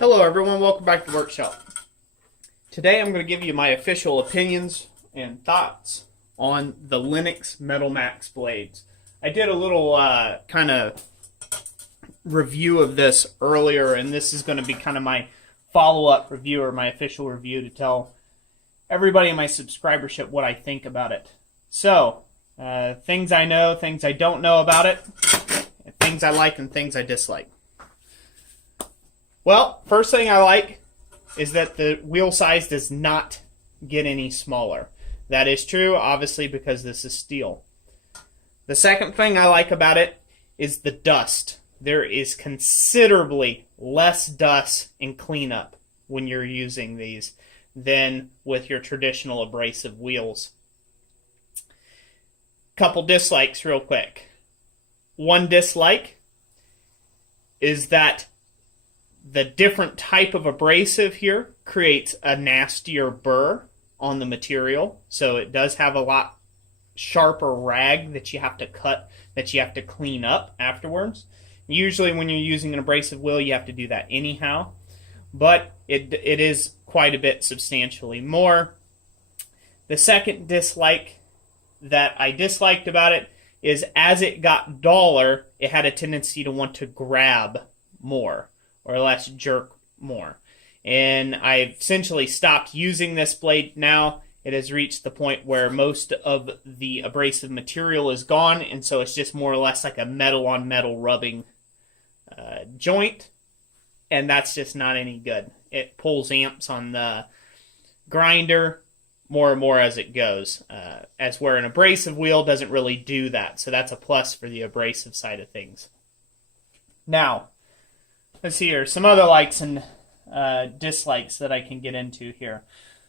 Hello everyone, welcome back to the workshop. Today I'm going to give you my official opinions and thoughts on the Lenox Metal Max blades. I did a little kind of review of this earlier, and this is going to be kind of my follow-up review or my official review to tell everybody in my subscribership what I think about it. So, things I know, things I don't know about it, things I like and things I dislike. Well, first thing I like is that the wheel size does not get any smaller. That is true, obviously, because this is steel. The second thing I like about it is the dust. There is considerably less dust and cleanup when you're using these than with your traditional abrasive wheels. Couple dislikes real quick. One dislike is that the different type of abrasive here creates a nastier burr on the material. So it does have a lot sharper rag that you have to cut, that you have to clean up afterwards. Usually when you're using an abrasive wheel, you have to do that anyhow. But it is quite a bit substantially more. The second dislike that I disliked about it is as it got duller, it had a tendency to want to grab more, or less jerk more. And I've essentially stopped using this blade now. It has reached the point where most of the abrasive material is gone, and so it's just more or less like a metal on metal rubbing joint, and that's just not any good. It pulls amps on the grinder more and more as it goes, as where an abrasive wheel doesn't really do that. So that's a plus for the abrasive side of things. Now, let's see here, some other likes and dislikes that I can get into here.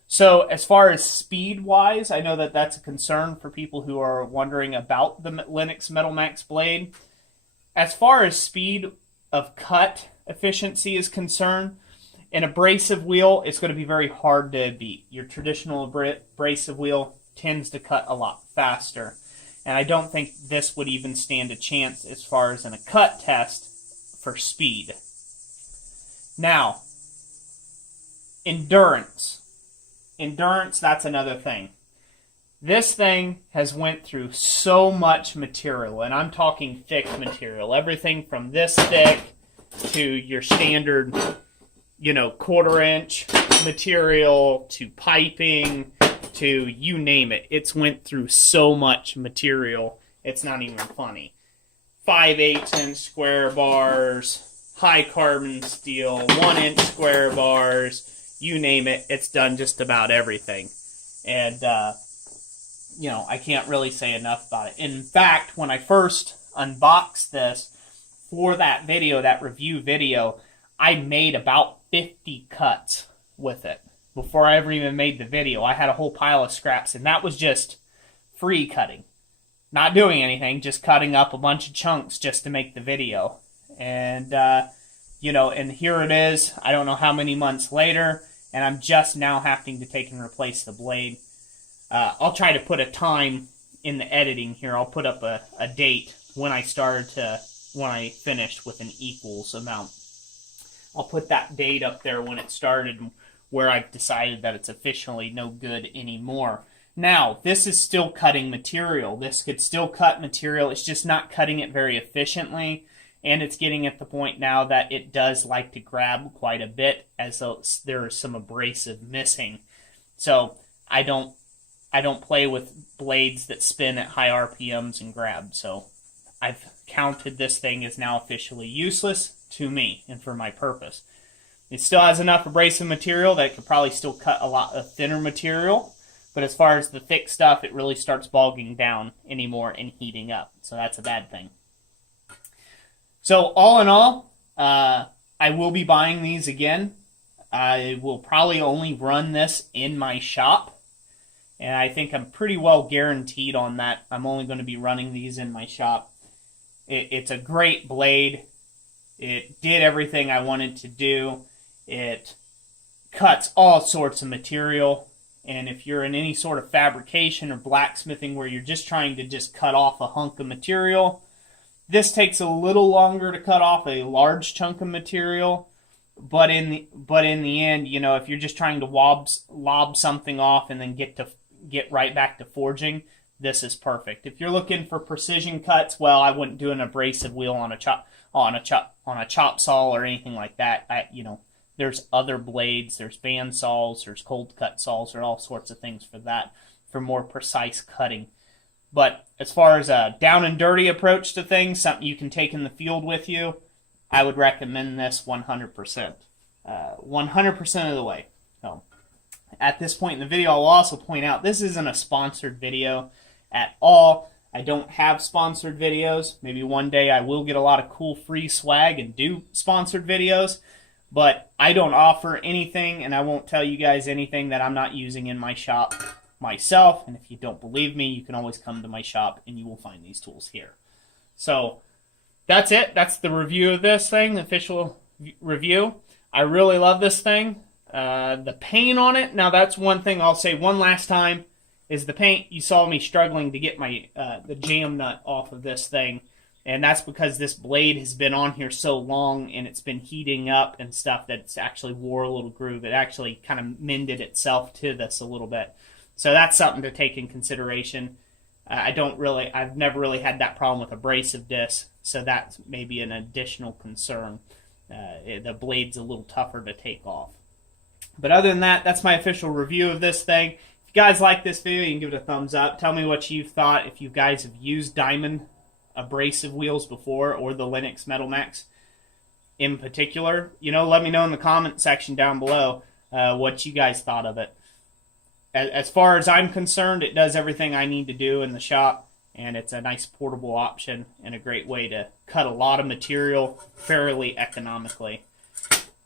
So as far as speed-wise, I know that that's a concern for people who are wondering about the Lenox Metal Max blade. As far as speed of cut efficiency is concerned, an abrasive wheel is going to be very hard to beat. Your traditional abrasive wheel tends to cut a lot faster. And I don't think this would even stand a chance as far as in a cut test for speed. Now, endurance. Endurance, that's another thing. This thing has went through so much material, and I'm talking thick material. Everything from this thick to your standard, quarter-inch material to piping to you name it. It's went through so much material, it's not even funny. 5/8" square bars, high carbon steel, 1-inch square bars, you name it, it's done just about everything. And, I can't really say enough about it. In fact, when I first unboxed this for that video, that review video, I made about 50 cuts with it. Before I ever even made the video, I had a whole pile of scraps, and that was just free cutting. Not doing anything, just cutting up a bunch of chunks just to make the video. And, and here it is, I don't know how many months later, and I'm just now having to take and replace the blade. I'll try to put a time in the editing here. I'll put up a date when I finished with an equals amount. I'll put that date up there when it started, where I've decided that it's officially no good anymore. Now, this is still cutting material. This could still cut material. It's just not cutting it very efficiently. And it's getting at the point now that it does like to grab quite a bit, as there is some abrasive missing. So I don't play with blades that spin at high RPMs and grab. So I've counted this thing as now officially useless to me and for my purpose. It still has enough abrasive material that it could probably still cut a lot of thinner material. But as far as the thick stuff, it really starts bogging down anymore and heating up. So that's a bad thing. So all in all, I will be buying these again. I will probably only run this in my shop. And I think I'm pretty well guaranteed on that. I'm only going to be running these in my shop. It's a great blade. It did everything I wanted to do. It cuts all sorts of material. And if you're in any sort of fabrication or blacksmithing where you're just trying to just cut off a hunk of material, this takes a little longer to cut off a large chunk of material. But in the end, you know, if you're just trying to lob something off and then get right back to forging, this is perfect. If you're looking for precision cuts, well, I wouldn't do an abrasive wheel on a chop saw or anything like that. You know, there's other blades, there's band saws, there's cold cut saws, there are all sorts of things for that, for more precise cutting. But as far as a down and dirty approach to things, something you can take in the field with you, I would recommend this 100%. 100% of the way. So, at this point in the video, I'll also point out this isn't a sponsored video at all. I don't have sponsored videos. Maybe one day I will get a lot of cool free swag and do sponsored videos, but I don't offer anything, and I won't tell you guys anything that I'm not using in my shop myself. And if you don't believe me, you can always come to my shop and you will find these tools here. So that's it. That's the review of this thing, the official review. I really love this thing. The paint on it, now that's one thing I'll say one last time, is the paint. You saw me struggling to get my the jam nut off of this thing, and that's because this blade has been on here so long and it's been heating up and stuff that it's actually wore a little groove. It actually kind of mended itself to this a little bit. So that's something to take in consideration. I've never really had that problem with abrasive discs, so that's maybe an additional concern. The blade's a little tougher to take off. But other than that, that's my official review of this thing. If you guys like this video, you can give it a thumbs up. Tell me what you thought, if you guys have used diamond abrasive wheels before, or the Lenox Metal Max in particular. You know, let me know in the comment section down below what you guys thought of it. As far as I'm concerned, it does everything I need to do in the shop, and it's a nice portable option and a great way to cut a lot of material fairly economically.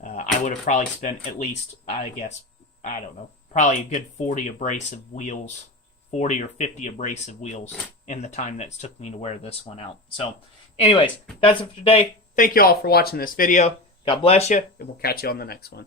I would have probably spent at least, I guess, I don't know, probably a good 40 abrasive wheels, 40 or 50 abrasive wheels in the time that it took me to wear this one out. So, anyways, that's it for today. Thank you all for watching this video. God bless you, and we'll catch you on the next one.